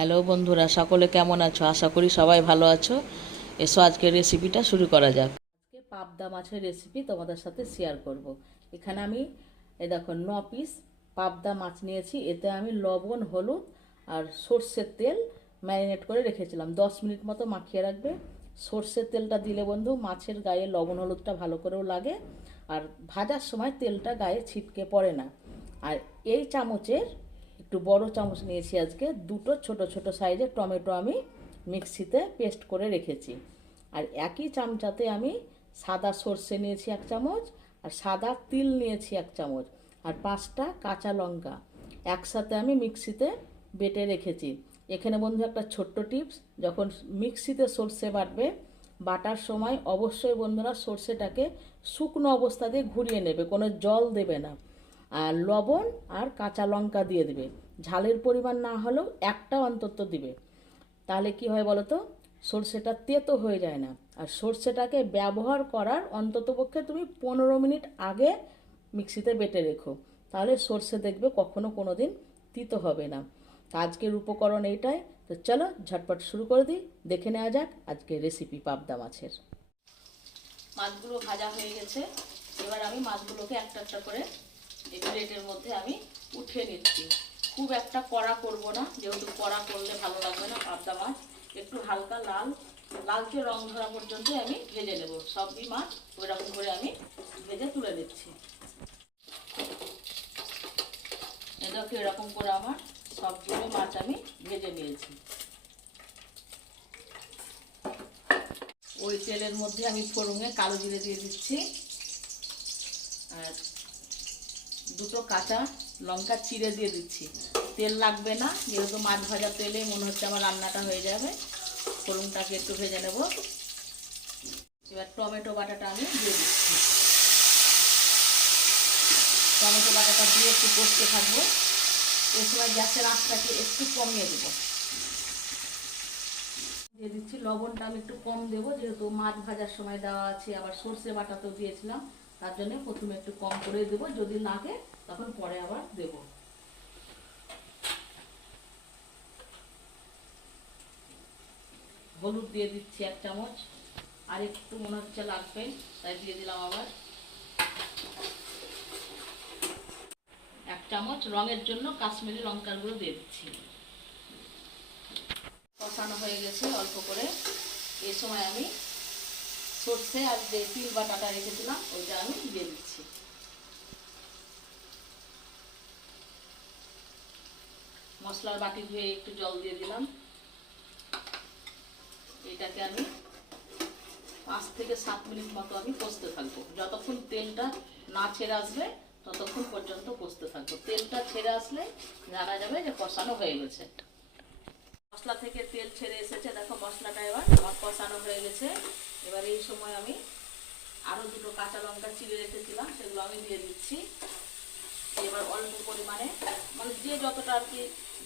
Hello বন্ধুরা, সকলে কেমন আছো? আশা করি সবাই ভালো আছো। এসো, আজকের রেসিপিটা শুরু করা যাক। আজকে পাবদা মাছের রেসিপি তোমাদের সাথে শেয়ার করব। এখানে আমি এ দেখো, ন পিস পাবদা মাছ নিয়েছি। এতে আমি লবণ, হলুদ আর সর্ষের তেল ম্যারিনেট করে রেখেছিলাম। দশ মিনিট মতো মাখিয়ে রাখবে। সর্ষের তেলটা দিলে বন্ধু, মাছের গায়ে লবণ, হলুদটা ভালো করেও লাগে আর ভাজার সময় তেলটা গায়ে ছিটকে পড়ে না। আর এই চামচের একটু বড় চামচ নিয়েছি আজকে, দুটো ছোট ছোট সাইজের টমেটো আমি মিক্সিতে পেস্ট করে রেখেছি। আর একই চামচাতে আমি সাদা সর্ষে নিয়েছি এক চামচ আর সাদা তিল নিয়েছি এক চামচ আর পাঁচটা কাঁচা লঙ্কা একসাথে আমি মিক্সিতে বেটে রেখেছি। এখানে বন্ধু একটা ছোট্ট টিপস, যখন মিক্সিতে সর্ষে বাটবে, বাটার সময় অবশ্যই বন্ধুরা সর্ষেটাকে শুকনো অবস্থা দিয়ে ঘুরিয়ে নেবে, কোনো জল দেবে না। আর লবণ আর কাঁচা লঙ্কা দিয়ে দেবে। ঝালের পরিমাণ না হলেও একটা অন্তত দিবে। তাহলে কি হয় বলো তো সর্ষেটা তেতো হয়ে যায় না। আর সর্ষেটাকে ব্যবহার করার অন্ততপক্ষে তুমি পনেরো মিনিট আগে মিক্সিতে বেটে রেখো। তাহলে সর্ষে দেখবে কখনো কোনো দিন তিতো হবে না। তা আজকের উপকরণ এইটাই। তো চলো ঝটপট শুরু করে দিই। দেখে নেওয়া যাক আজকে রেসিপি পাবদা মাছের। মাছগুলো ভাজা হয়ে গেছে। এবার আমি মাছগুলোকে একটা একটা করে প্লেটের মধ্যে আমি উঠিয়ে নিচ্ছি। খুব একটা কড়া করব না, যেহেতু কড়া করলে ভালো লাগবে না, পাবদা মাছ। একটু হালকা লাল, লালচে রং ধরা পর্যন্ত আমি ভেজে নেব। সবই মাছ ওই রকম করে আমি ভেজে তুলে দিচ্ছি এদেরকে এরকম করে আমার সবগুলো মাছ আমি ভেজে নিয়েছি। ওই তেলের মধ্যে আমি ফোড়ঙে কালো জিরে দিয়ে দিচ্ছি আর দুটো কাঁচা লঙ্কা চিড়ে দিয়ে দিচ্ছি। তেল লাগবে না, যেহেতু মাছ ভাজা তেলেই মনে হচ্ছে আমার রান্নাটা হয়ে যাবে। ফোড়নটাকে একটু ভেজে নেব। এবার টমেটো বাটাটা আমি দিয়ে দিচ্ছি। টমেটো বাটাটা দিয়ে একটু কষতে থাকব। এ সময় গ্যাসের আঁচটাকে একটু কমিয়ে দেবো। দিয়ে দিচ্ছি লবণটা আমি একটু কম দেবো, যেহেতু মাছ ভাজার সময় দেওয়া আছে, আবার সর্ষে বাটাতেও দিয়েছিলাম। তার জন্য প্রথমে একটু কম করে দেবো, যদি লাগে তখন পরে আবার দেব। হলুদ দিয়ে দিচ্ছি এক চামচ, আর একটু মনে হচ্ছে লাগবে, তাই দিয়ে দিলাম আবার। এক চামচ রঙের জন্য কাশ্মীরি লঙ্কার গুঁড়ো দিয়ে দিচ্ছি। কষানো হয়ে গেছে অল্প করে। এই সময় আমি সর্ষে আর যে তিল বাটাটা রেখেছিলাম, ওইটা আমি দিয়ে দিচ্ছি। মশলার বাটি ধুয়ে একটু জল দিয়ে দিলাম। এটাকে আমি পাঁচ থেকে সাত মিনিট মতো আমি কষতে থাকব। যতক্ষণ তেলটা না ছেড়ে আসবে, ততক্ষণ পর্যন্ত কষতে থাকব। তেলটা ছেড়ে আসলে জানা যাবে যে কষানো হয়ে গেছে। মশলা থেকে তেল ছেড়ে এসেছে। দেখো মশলাটা এবার আমার কষানো হয়ে গেছে। এবার এই সময় আমি আরও দুটো কাঁচা লঙ্কা চিড়ে রেখেছিলাম, সেগুলো আমি দিয়ে দিচ্ছি। এবার অল্প পরিমাণে মানে যে যতটা আর কি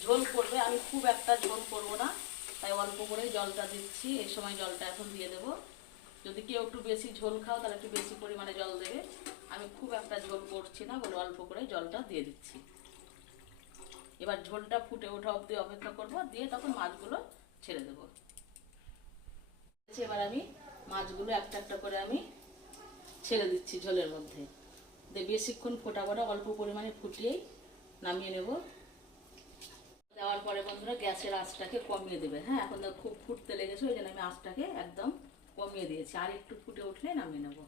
ঝোল করবে, আমি খুব একটা ঝোল করব না, তাই অল্প করে জলটা দিচ্ছি। এই সময় জলটা এখন দিয়ে দেবো। যদি কেউ একটু বেশি ঝোল খাও, তাহলে একটু বেশি পরিমাণে জল দেবে। আমি খুব একটা ঝোল করছি না, বলে অল্প করে জলটা দিয়ে দিচ্ছি। এবার ঝোলটা ফুটে ওঠা অবধি অপেক্ষা করব, দিয়ে তখন মাছগুলো ছেড়ে দেব। এবার আমি মাছগুলো একটা একটা করে আমি ছেড়ে দিচ্ছি ঝোলের মধ্যে। দিয়ে বেশিক্ষণ ফোটাবো না, অল্প পরিমাণে ফুটিয়েই নামিয়ে নেব। দেওয়ার পরে বন্ধুরা গ্যাসের আঁচটাকে কমিয়ে দেবে। হ্যাঁ এখন দেখো খুব ফুটতে লেগেছে, ওই জন্য আমি আঁচটাকে একদম কমিয়ে দিয়েছি। আর একটু ফুটে উঠলে নামিয়ে নেব।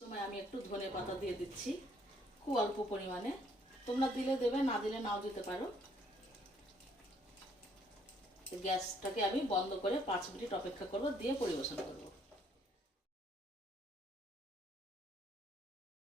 সময় আমি একটু ধনে পাতা দিয়ে দিচ্ছি, খুব অল্প পরিমাণে। তোমরা দিলে দেবে, না দিলে নাও দিতে পারো। গ্যাসটাকে আমি বন্ধ করে পাঁচ মিনিট অপেক্ষা করব দিয়ে পরিবেশন করব।